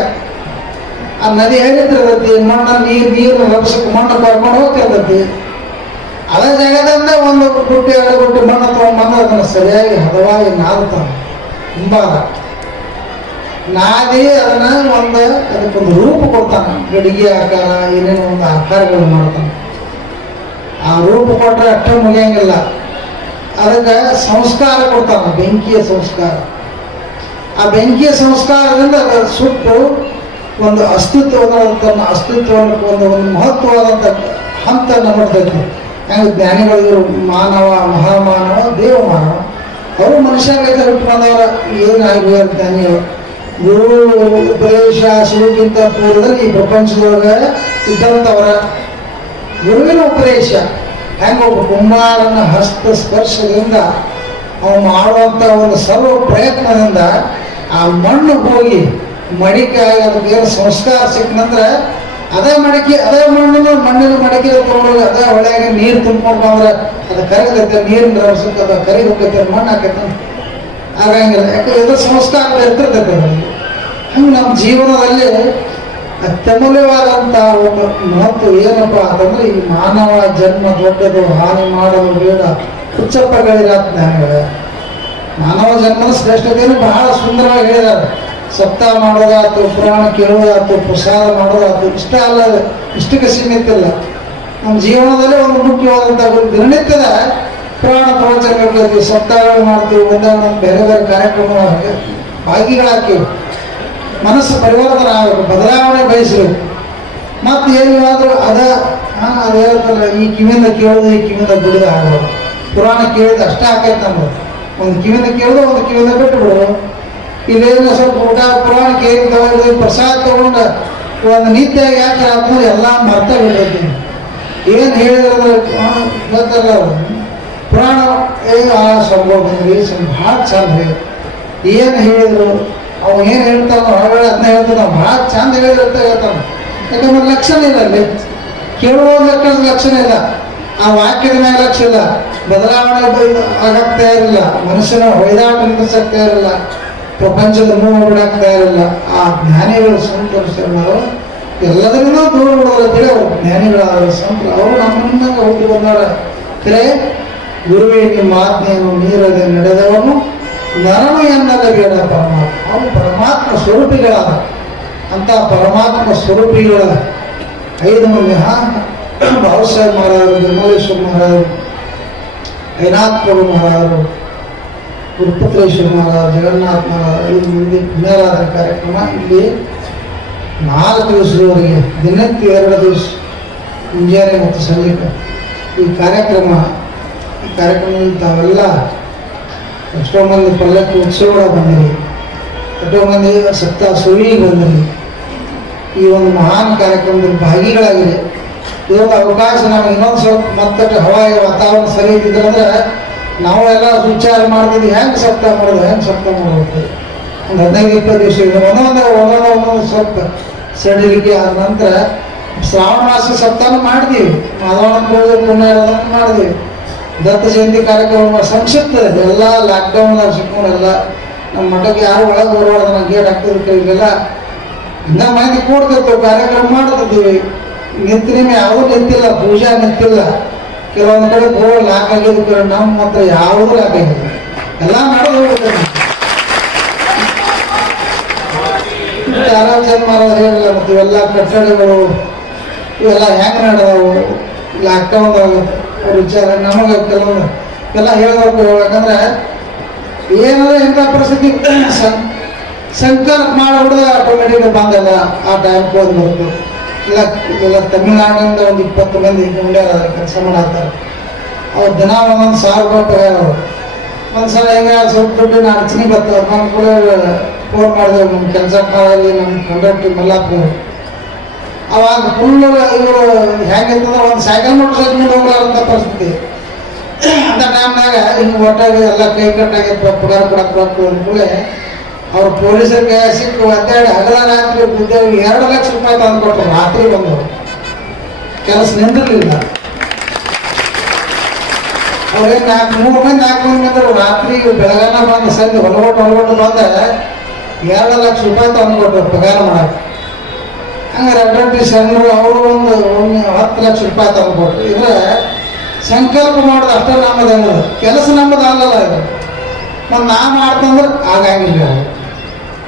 ಆ ನದಿ ಹರಿತಿರ್ತೈತಿ, ಮಣ್ಣು ನೀರು ರಭಸಕ್ಕೆ ಮಣ್ಣು ಕರ್ಕೊಂಡು ಹೋಗ್ತಿರ್ತೈತಿ. ಅದೇ ಜಾಗದಿಂದ ಒಂದು ಗುಟ್ಟಿ 2 ಗುಟ್ಟಿ ಮಣ್ಣು ತೊಗೊಂಡ್ಬಂದು ಅದನ್ನು ಸರಿಯಾಗಿ ಹದವಾಗಿ ನಾದ್ತಾನೆ. ಹಿಂಬಾಲ ನಾದಿ ಅದನ್ನ ಅದಕ್ಕೊಂದು ರೂಪ ಕೊಡ್ತಾನೆ. ಗಡಿಗೆ ಆಕಾರ ಏನೇನೋ ಒಂದು ಆಕಾರಗಳು ಮಾಡ್ತಾನೆ. ಆ ರೂಪ ಕೊಟ್ಟರೆ ಅಷ್ಟೇ ಮುಗಿಯಂಗಿಲ್ಲ, ಅದಕ್ಕೆ ಸಂಸ್ಕಾರ ಕೊಡ್ತಾನೆ, ಬೆಂಕಿಯ ಸಂಸ್ಕಾರ. ಆ ಬೆಂಕಿಯ ಸಂಸ್ಕಾರದಿಂದ ಅದರ ಸುಟ್ಟು ಒಂದು ತನ್ನ ಅಸ್ತಿತ್ವವನ್ನು ಒಂದು ಮಹತ್ವವಾದಂಥ ಹಂತನ್ನು ನೋಡ್ತೈತಿ. ಹೆಂಗೆ ಜ್ಞಾನಿಗಳು ಮಾನವ, ಮಹಾಮಾನವ, ದೇವಮಾನವ, ಅವರು ಮನುಷ್ಯರಿಗೆ ಬಿಟ್ಟು ಬಂದವರ ಏನಾಗಿ ಜ್ಞಾನಿಗಳು. ಗುರು ಉಪದೇಶ ಸಿಗುಕ್ಕಿಂತ ಪೂರ್ವದಲ್ಲಿ ಈ ಪ್ರಪಂಚದೊಳಗೆ ಇದ್ದಂಥವರ ಗುರುವಿನ ಉಪದೇಶ ಹೆಂಗೆ ಒಬ್ಬ ಕುಂಬಾರನ ಹಸ್ತ ಸ್ಪರ್ಶದಿಂದ ಅವನು ಮಾಡುವಂಥ ಒಂದು ಸರ್ವ ಪ್ರಯತ್ನದಿಂದ ಆ ಮಣ್ಣು ಹೋಗಿ ಮಡಿಕೆ ಆಗಿ ಅದಕ್ಕೆ ಏನು ಸಂಸ್ಕಾರ ಸಿಕ್ಕಂದ್ರೆ ಅದೇ ಮಣ್ಣಿನ ಮಡಿಕೆ ತೊಗೊಂಡೋಗಿ ಅದೇ ಹೊಳೆಯಾಗಿ ನೀರು ತುಂಬ್ಕೊಂಡು ಬಂದ್ರೆ ಅದು ಕರಗತೈತೆ, ನೀರಿನ ರಭಸಕ್ಕೆ ಅದು ಕರಿಗ ಹೋಗ್ತೈತೆ, ಮಣ್ಣು ಹಾಕೈತೆ ಆಗಂಗಿಲ್ಲ. ಯಾಕೆ ಇದ್ರ ಸಂಸ್ಕಾರ ಇರ್ತಿರ್ತೈತೆ ಅದರಲ್ಲಿ. ಹಂಗೆ ನಮ್ಮ ಜೀವನದಲ್ಲಿ ಅತ್ಯಮೂಲ್ಯವಾದಂಥ ಒಂದು ಮಹತ್ವ ಏನಪ್ಪ ಅಂತಂದ್ರೆ ಈ ಮಾನವ ಜನ್ಮ ದೊಡ್ಡದು, ಹಾನಿ ಮಾಡಲು ಬೇಡ, ಹುಚ್ಚಪ್ಪಗಳಿರ ಜ್ಞಾನಿಗಳೇ. ಮಾನವ ಜನ್ಮದ ಶ್ರೇಷ್ಠತೆಯನ್ನು ಬಹಳ ಸುಂದರವಾಗಿ ಹೇಳಿದ್ದಾರೆ. ಸಪ್ತಾಹ ಮಾಡೋದಾಯ್ತು, ಪುರಾಣ ಕೇಳೋದಾಯ್ತು, ಪ್ರಸಾದ ಮಾಡೋದಾಯ್ತು, ಇಷ್ಟ ಅಲ್ಲ, ಇಷ್ಟಕ್ಕೆ ಸೀಮಿತ ಇಲ್ಲ. ನಮ್ಮ ಜೀವನದಲ್ಲಿ ಒಂದು ಮುಖ್ಯವಾದಂಥ ದಿನನಿತ್ಯದ ಪುರಾಣ ಪ್ರವಚನಗಳು ಸಪ್ತಾಹಗಳು ಮಾಡ್ತೀವಿ, ಒಂದಾಗಿ ಬೇರೆ ಬೇರೆ ಕಾರ್ಯಕ್ರಮ ಭಾಗಿಗಳಾಗ್ತೀವಿ. ಮನಸ್ಸು ಪರಿವರ್ತನೆ ಆಗಬೇಕು, ಬದಲಾವಣೆ ಬಯಸಬೇಕು. ಮತ್ತು ಏನಾದರೂ ಅದು ಹೇಳ್ತಲ್ಲ, ಈ ಕಿವಿಯಿಂದ ಕೇಳೋದು ಈ ಕಿವಿಯಿಂದ ಬಿಡೋದು ಆಗ್ಬೋದು. ಪುರಾಣ ಕೇಳಿದ ಅಷ್ಟೇ ಆಕೈತೆ ನಮ್ದು. ಒಂದು ಕಿವಿಯಿಂದ ಕೇಳೋದು, ಒಂದು ಕಿವಿಯಿಂದ ಬಿಟ್ಟು ಬಿಡೋದು. ಇಲ್ಲೇನು ಸ್ವಲ್ಪ ಊಟ ಪುರಾಣ ಕೇಳಿ ತಗೊಂಡು ಪ್ರಸಾದ ತಗೊಂಡು ಒಂದು ನಿತ್ಯ ಯಾಕೆ ಆದ್ಮೇಲೆ ಎಲ್ಲ ಮರ್ತ ಬಿಡ್ತೀನಿ. ಏನು ಹೇಳಿದ್ರೆ ಗೊತ್ತಲ್ಲ ಪುರಾಣ ಆ ಸಂಭವ ಬಂದ್ರಿ ಭಾಳ ಚಂದ ಹೇಳಿ ಏನು ಹೇಳಿದ್ರು, ಅವು ಏನು ಹೇಳ್ತಾನೋ ಹೊರಗಡೆ ಅದನ್ನ ಹೇಳ್ತಾನೆ, ನಾವು ಭಾಳ ಚಂದ ಹೇಳಿದ್ರಂತ ಹೇಳ್ತಾನೆ. ಯಾಕಂದ್ರೆ ಲಕ್ಷಣ ಇಲ್ಲ ಅಲ್ಲಿ, ಕೇಳುವ ಲಕ್ಷಣ ಇಲ್ಲ, ಆ ವಾಕ್ಯದ ಮೇಲೆ ಲಕ್ಷ್ಯ ಇಲ್ಲ, ಬದಲಾವಣೆ ಆಗಕ್ಕೆ ಇರಲಿಲ್ಲ, ಮನುಷ್ಯನ ಹೊಯ್ದಾಟ ನಿಲ್ಲಿಸಕ್ಕೆ ಇರಲಿಲ್ಲ, ಪ್ರಪಂಚದ ಮೂವ ಬಿಡಾಕ್ತಾ ಇರಲಿಲ್ಲ. ಆ ಜ್ಞಾನಿಗಳು ಸಂತೋಷರು ಎಲ್ಲದರಿಂದ ದೂರ ಬಿಡೋದಂತೇಳಿ ಅವರು ಜ್ಞಾನಿಗಳಾದ ಸಂತರು. ಅವರು ನಮ್ಮಿಂದ ಹುಟ್ಟಿ ಬಂದವರ ಕರೆ ಗುರುವೇ ನಿಮ್ಮ ಆಜ್ಞೆಯನ್ನು ಮೀರದೆ ನಡೆದವನು ನರನು ಎನ್ನದ ಬೇಡ ಪರಮಾತ್ಮ. ಅವರು ಪರಮಾತ್ಮ ಸ್ವರೂಪಿಗಳಾದ ಅಂತ ಪರಮಾತ್ಮ ಸ್ವರೂಪಿಗಳ 5 ಮಂದಿ ಬಾಬಾಸಾಹೇಬ್ ಮಹಾರಾಜರು, ನಿರ್ಮಲೇಶ್ವರ ಮಹಾರಾಜರು, ಐನಾಥ್ಪುರ ಮಹಾರಾಜರು, ಗುರುಪುತ್ರೇಶ್ವರ ಮಹಾರಾಜ, ಜಗನ್ನಾಥ ಮಹಾರಾಜ, 5 ಮಂದಿ ಮೇಲಾದ ಕಾರ್ಯಕ್ರಮ ಇಲ್ಲಿ 4 ದಿವಸದವರೆಗೆ, ದಿನಕ್ಕೆ 2 ದಿವಸ ಮುಂಜಾನೆ ಮತ್ತು ಸಂಜೆ ಈ ಕಾರ್ಯಕ್ರಮದಲ್ಲಿ ತಾವೆಲ್ಲ ಎಷ್ಟೋ ಮಂದಿ ಪಲ್ಲಕ್ಕಿ ಉತ್ಸವ ಬಂದಿರಿ, ಎಷ್ಟೋ ಮಂದಿ ಸಪ್ತಾಹ ಸುಳಿಗೆ ಬಂದಿರಿ. ಈ ಒಂದು ಮಹಾನ್ ಕಾರ್ಯಕ್ರಮದಲ್ಲಿ ಭಾಗಿಗಳಾಗಿದೆ. ಇದೊಂದು ಅವಕಾಶ ನಮಗೆ ಇನ್ನೊಂದು ಸ್ವಲ್ಪ ಮತ್ತಷ್ಟು ಹವಾಯಿ ವಾತಾವರಣ ಸರಿ ಇದ್ದಿದ್ರೆ ನಾವು ಎಲ್ಲ ವಿಚಾರ ಮಾಡ್ತಿದ್ವಿ, ಹೆಂಗೆ ಸಪ್ತಾಹ ಮಾಡೋದು ಒಂದು 15-20 ದಿವಸ ಒಂದೊಂದು ಸ್ವಲ್ಪ ಸಡಿಲಿಕೆ ಆದ ನಂತರ ಶ್ರಾವಣ ಮಾಸ ಸಪ್ತಾಹ ಮಾಡಿದೀವಿ, ಮಾಧವನ ಪೂಜೆ ಪುಣ್ಯ ಮಾಡಿದೀವಿ. ದತ್ತ ಜಯಂತಿ ಕಾರ್ಯಕ್ರಮ ಸಂಕ್ಷಿಪ್ತ ಎಲ್ಲ ಲಾಕ್ಡೌನ್ ಸಿಕ್ಕೊಂಡೆಲ್ಲ ನಮ್ಮ ಮಠಕ್ಕೆ ಯಾರು ಒಳಗೆ ಬರಬಾರ್ದು, ನಾವು ಗೇಟ್ ಹಾಕ್ತಿರ್ತೀವಿ. ಈಗೆಲ್ಲ ಇನ್ನೂ ಮಂದಿ ಕೂಡ್ತಿರ್ತೀವಿ, ಕಾರ್ಯಕ್ರಮ ಮಾಡ್ತಿರ್ತೀವಿ. ನಿಂತಿನ ಯಾವುದೂ ನಿಂತಿಲ್ಲ, ಪೂಜಾ ನಿಂತಿಲ್ಲ. ಕೆಲವೊಂದು ಕಡೆ ಬೋರ್ಡ್ ಲಾಕ್ ಆಗಿದ್ದು, ನಮ್ಮ ಮಾತ್ರ ಯಾವುದೂ ಲಾಕ್ ಆಗಿಲ್ಲ, ಎಲ್ಲ ಮಾಡೋದು ಹೋಗ್ತದೆ. ಆರಾಮ್ ಮಹಾರಾಜ್ ಹೇಳಿಲ್ಲ, ಮತ್ತು ಇವೆಲ್ಲ ಕಟ್ಟಡಗಳು ಇವೆಲ್ಲ ಹೆಂಗೆ ನಡೆದವು ಲಾಕ್ಡೌನ್ ವಿಚಾರ ನಮಗೆ ಕೆಲವೊಂದು ಎಲ್ಲ ಹೇಳಬೇಕು. ಯಾಕಂದ್ರೆ ಏನಾದ್ರೆ ಇಂಥ ಪರಿಸ್ಥಿತಿ ಸಂಕಲ್ಪ ಮಾಡಿಬಿಡಿದ್ರೆ ಆಟೋಮೆಟಿಕ್ ಬಂದಲ್ಲ, ಆ ಟೈಮ್ ಹೋದ್ ಬರುತ್ತೆ. ಇಲ್ಲ ತಮಿಳ್ನಾಡಿನಿಂದ ಒಂದು 20 ಮಂದಿ ಮುಂಡ್ಯಾರ ಕೆಲಸ ಮಾಡಾಕ್ತಾರೆ. ಅವ್ರು ದಿನ 1,000 ರೂಪಾಯಿ ತಗೋರು. ಒಂದ್ಸಲ ಹೆಂಗೆ ಸ್ವಲ್ಪ ದುಡ್ಡಿನ ಅಡಚಣೆ ಬರ್ತಾವೆ. ನಮ್ಮ ಕೂಡ ಫೋನ್ ಮಾಡಿದೆವು, ನಮ್ಮ ಕೆಲಸ ಮಾಡಿ ನಮ್ಮ ಕಂಡಕ್ಟರ್ ಮಲ್ಲಾಪುರ. ಅವಾಗ ಫುಲ್ ಇವರು ಹೆಂಗಿರ್ತದ, ಒಂದು ಸೈಕಲ್ ಮೋಟರ್ ಸೈಕಲ್ ಮುಂದೆ ಹೋಗ್ಲಾರಂಥ ಪರಿಸ್ಥಿತಿ. ಅಂತ ಟೈಮ್ನಾಗ ಹಿಂಗೆ ಒಟ್ಟಾಗಿ ಎಲ್ಲ ಕೈ ಕಟ್ಟಾಗಿತ್ತು, ಪುಗಾರ ಕೊಡಕ್ಕೆ ಅಂದ್ಕೂಲೆ ಅವ್ರು ಪೊಲೀಸರ ಕೈ ಸಿಕ್ಕು ಒದ್ದಾಡಿ ಹಗಲ ರಾತ್ರಿ ಬುದ್ಧೇವಿ 2 ಲಕ್ಷ ರೂಪಾಯಿ ತಂದು ಕೊಟ್ಟರು. ರಾತ್ರಿ ಬಂದವರು ಕೆಲಸ ನಿಂದಿರಲಿಲ್ಲ. ಅವ್ರೇನು 3 ಮಂದಿ 4 ಮಂದಿ ಬಂದರು. ರಾತ್ರಿ ಬೆಳಗಾನ ಬಂದು ಸಂಜೆ ಹೊಲಗೊಟ್ಟು ಬಂದ 2 ಲಕ್ಷ ರೂಪಾಯಿ ತಂದು ಕೊಟ್ಟರು ಪಗಾರ ಮಾಡಕ್ಕೆ. ಹಂಗೆ ರೆಡ್ಡಿ ಶರಣರು ಅವರು ಒಂದು 10 ಲಕ್ಷ ರೂಪಾಯಿ ತಂದುಕೊಟ್ರು. ಇದ್ರೆ ಸಂಕಲ್ಪ ಮಾಡೋದು ಅಷ್ಟೇ ನಮ್ಮದು ಅನ್ನೋದು, ಕೆಲಸ ನಮ್ಮದು ಅಲ್ಲಲ್ಲ ಇದು. ಮತ್ತು ನಾ ಮಾಡ್ತಂದ್ರೆ ಆಗಂಗಿಲ್ಲ.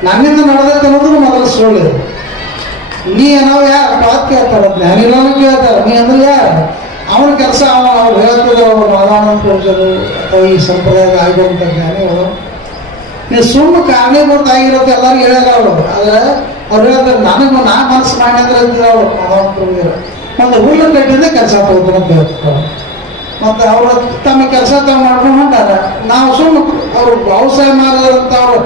ನನ್ನಿಂದ ನಡೆದೈತೆ ಅನ್ನೋದು ಮೊದಲು ಸುಳ್ಳು. ನೀ ಏನೋ ಯಾರು ಪಾತ್ ಕೇಳ್ತಾರ, ಜ್ಞಾನಿಗಳನ್ನು ಕೇಳ್ತಾರ, ನೀ ಅಂದ್ರೆ ಯಾರು? ಅವನ ಕೆಲಸ ಅವ್ರು ಹೇಳ್ತಿದ್ರು, ಅವರು ಮಾದಾನಂದ ಪೂಜರು ಅಥವಾ ಈ ಸಂಪ್ರದಾಯದ ಆಗಿರುವಂಥ ಜ್ಞಾನಿಗಳು. ನೀವು ಸುಮ್ಮನೆ ಕಾರಣೀಭೂತ ಆಗಿರೋದು ಎಲ್ಲರಿಗೂ ಹೇಳಲ್ಲ ಅವರು. ಆದರೆ ಅವ್ರು ಹೇಳ್ತಾರೆ ನನಗೂ ನಾ ಮನಸ್ಸು ಮಾಡಿ ಅಂದ್ರೆ ಅಂತಿದ್ರು ಅವರು ಮಾದಾನಂದ ಪೂಜರು. ಒಂದು ಹುಲ್ಲು ಕಟ್ಟಿಂದ ಕೆಲಸ ತಗೋತಾರೆ ಅಂತ ಹೇಳ್ತಾರೆ. ಮತ್ತು ಅವರು ತಮ್ಮ ಕೆಲಸ ತಾವು ಮಾಡ್ಕೊಂಡು ಹೊಂಟಾರ. ನಾವು ಸುಮ್ಮನೆ ಅವರು ವ್ಯವಸಾಯ ಮಾಡಿದಂಥವ್ರು,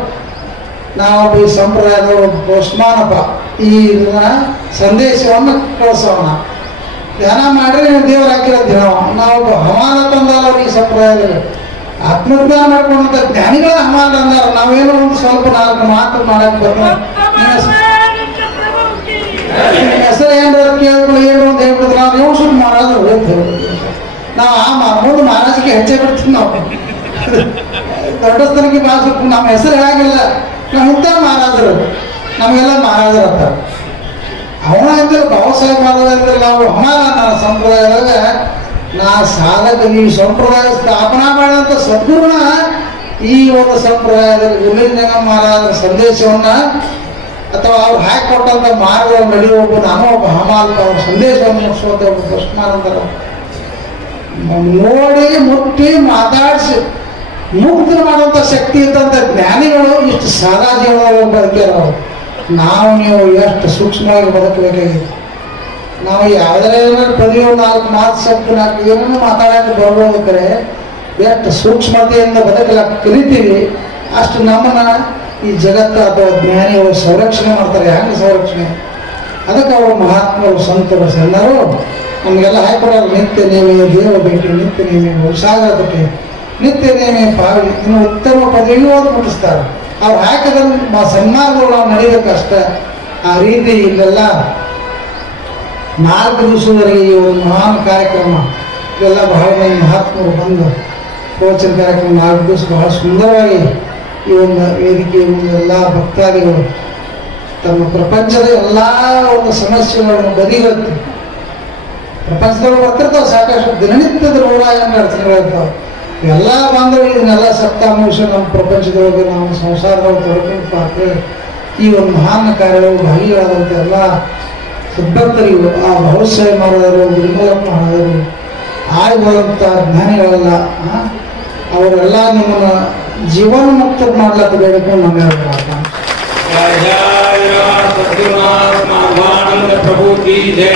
ನಾವು ಈ ಸಂಪ್ರದಾಯದ ಪೋಷ್ಮಾನಪ್ಪ ಈ ಸಂದೇಶವನ್ನು ಕಳಿಸೋಣ. ಧ್ಯಾನ ಮಾಡ್ರಿ ನೀವು ದೇವ್ರು ಹಾಕಿರೋದು ನಾವು ಹವಾನ ತಂದಾರ ಈ ಸಂಪ್ರದಾಯದಲ್ಲಿ. ಆತ್ಮಜ್ಞಾನ ಮಾಡ್ಕೊಂಡಂತ ಜ್ಞಾನಿಗಳ ಹವಾನ ತಂದಾರ. ನಾವೇನೋ ಒಂದು ಸ್ವಲ್ಪ 4 ಮಾತು ಮಾಡಕ್ಕೆ ಬರ್ತಾರೆ. ನಿಮ್ಮ ಹೆಸರು ಏನಾದ್ರು ಕೇಳಿದ್ರು ಏನು ಅಂತ ಹೇಳ್ಬಿಡ್ತು. ನಾವು ನೀವು ಸುಟ್ಟು ಮಹಾರಾಜರು ಹೇಳ್ತೇವೆ. ನಾವು ಮುಂದೆ ಮಹಾರಾಜಕ್ಕೆ ಹೆಚ್ಚೆ ಬಿಡ್ತೀವಿ. ನಾವು ದೊಡ್ಡಸ್ತನಿಗೆ ಭಾಷೆ ನಮ್ಮ ಹೆಸರು ಹೇಗಿಲ್ಲ. ನಾವು ಇಂಥ ಮಹಾರಾಜರು, ನಮಗೆಲ್ಲ ಮಹಾರಾಜರು ಅಂತಾರೆ. ಅವನ ಇದ್ದರೆ ಭಾವಸಾಯ ಮಾಡೋದ್ರೆ ನಾವು ಹಮಾನ ಸಂಪ್ರದಾಯದಾಗ ನಾ ಸಾಧಕ ಈ ಸಂಪ್ರದಾಯ ಸ್ಥಾಪನಾ ಮಾಡಿದಂಥ ಸದ್ಗುರುನ ಈ ಒಂದು ಸಂಪ್ರದಾಯದಲ್ಲಿ ಗುರುಲಿಂಗ ಮಹಾರಾಜರ ಸಂದೇಶವನ್ನ ಅಥವಾ ಅವ್ರು ಹಾಕಿಕೊಟ್ಟಂಥ ಮಾರ್ಗವನ್ನು ನಡೆಯುವ ನಾನು ಒಬ್ಬ ಹಮಾಲ್ಕ ಅವ್ರ ಸಂದೇಶವನ್ನು ಮುಗಿಸುವಂಥ ಒಬ್ಬ ಪುಷ್ಮಾನಂತರ ನೋಡಿ ಮುಟ್ಟಿ ಮಾತಾಡಿಸಿ ಮುಕ್ತ ಮಾಡುವಂಥ ಶಕ್ತಿ ಇದ್ದಂಥ ಜ್ಞಾನಿಗಳು ಇಷ್ಟು ಸಾದಾ ಜೀವನದಲ್ಲಿ ಬದುಕ್ಯಾರ. ನಾವು ನೀವು ಎಷ್ಟು ಸೂಕ್ಷ್ಮವಾಗಿ ಬದುಕಬೇಕಾಗಿದೆ. ನಾವು ಯಾವುದೇ ಪದವಿ 4 ಮಾತು ಶಬ್ದ 4 ಏನನ್ನು ಮಾತಾಡೋಕೆ ಬರ್ಬೋದಕ್ರೆ ಎಷ್ಟು ಸೂಕ್ಷ್ಮತೆಯಿಂದ ಬದುಕಲಾಕ ಕಲಿತೀವಿ ಅಷ್ಟು ನಮ್ಮನ್ನ ಈ ಜಗತ್ತು ಅಥವಾ ಜ್ಞಾನಿಗಳು ಸಂರಕ್ಷಣೆ ಮಾಡ್ತಾರೆ. ಹೆಂಗೆ ಸಂರಕ್ಷಣೆ? ಅದಕ್ಕೆ ಅವರು ಮಹಾತ್ಮರು ಸಂತರು ಸಣ್ಣರು ನಮಗೆಲ್ಲ ಹಾಕೊಡೋರು. ನಿತ್ಯ ನೇಮಿ ದೇವ ಭೇಟಿ, ನಿತ್ಯ ನೇಮಿ ಸಾಗರಕ್ಕೆ, ನಿತ್ಯ ನೇಮಿ ಪಾವಿ, ಇನ್ನು ಉತ್ತಮ ಪದವಿಯೂ ಅದು ಮುಟ್ಟಿಸ್ತಾರೆ. ಅವ್ರು ಹಾಕಿದ್ರೆ ಸನ್ಮಾರ್ಗಗಳು ನಾವು ನಡೀಬೇಕಷ್ಟ. ಆ ರೀತಿ ಇಲ್ಲೆಲ್ಲ 4 ದಿವಸದವರೆಗೆ ಈ ಒಂದು ಮಹಾನ್ ಕಾರ್ಯಕ್ರಮ ಇವೆಲ್ಲ ಬಹಳ ಮಂದಿ ಮಹಾತ್ಮರು ಬಂದು ಪ್ರವಚನ ಕಾರ್ಯಕ್ರಮ 4 ದಿವಸ ಬಹಳ ಸುಂದರವಾಗಿ ಈ ಒಂದು ವೇದಿಕೆ ಮುಂದೆ ಎಲ್ಲ ಭಕ್ತಾದಿಗಳು ತಮ್ಮ ಪ್ರಪಂಚದ ಎಲ್ಲ ಒಂದು ಸಮಸ್ಯೆಗಳನ್ನು ಬದಿಗತ್ತಿ ಪ್ರಪಂಚದೊಳಗೆ ಬರ್ತಿರ್ತಾವೆ ಸಾಕಷ್ಟು. ದಿನನಿತ್ಯದ 108 ಅಡಚಣೆಗಳಿರ್ತಾವೆ. ಎಲ್ಲ ಬಂದು ಇದನ್ನೆಲ್ಲ ಸಪ್ತಾಂಶ ನಮ್ಮ ಪ್ರಪಂಚದೊಳಗೆ ನಾವು ಸಂಸಾರದೊಳಗೆ ತೊಡ್ಕೊಂಡು ಪಾತ್ರೆ ಈ ಒಂದು ಮಹಾನ್ ಕಾರ್ಯಗಳು ಭಾಗಿಗಳಾದಂಥ ಎಲ್ಲ ಸಿದ್ಧರ್ಥರಿಗೂ ಆ ಭವಿಷ್ಯ ಮಾಡಿದರು, ಗುರುಮೂಲಕ ಮಾಡಿದರು, ಆಯ್ದಂಥ ಜ್ಞಾನಿಗಳೆಲ್ಲ ಅವರೆಲ್ಲ ನಿಮ್ಮನ್ನು ಜೀವನ ಮುಕ್ತ ಮಾಡ್ಲಕ್ಕ ಬೇಡಿಕೊಂಡು ನಾನು ಹೇಳ್ತಾರೆ. ಪ್ರಭು ಕಿ ಜೈ.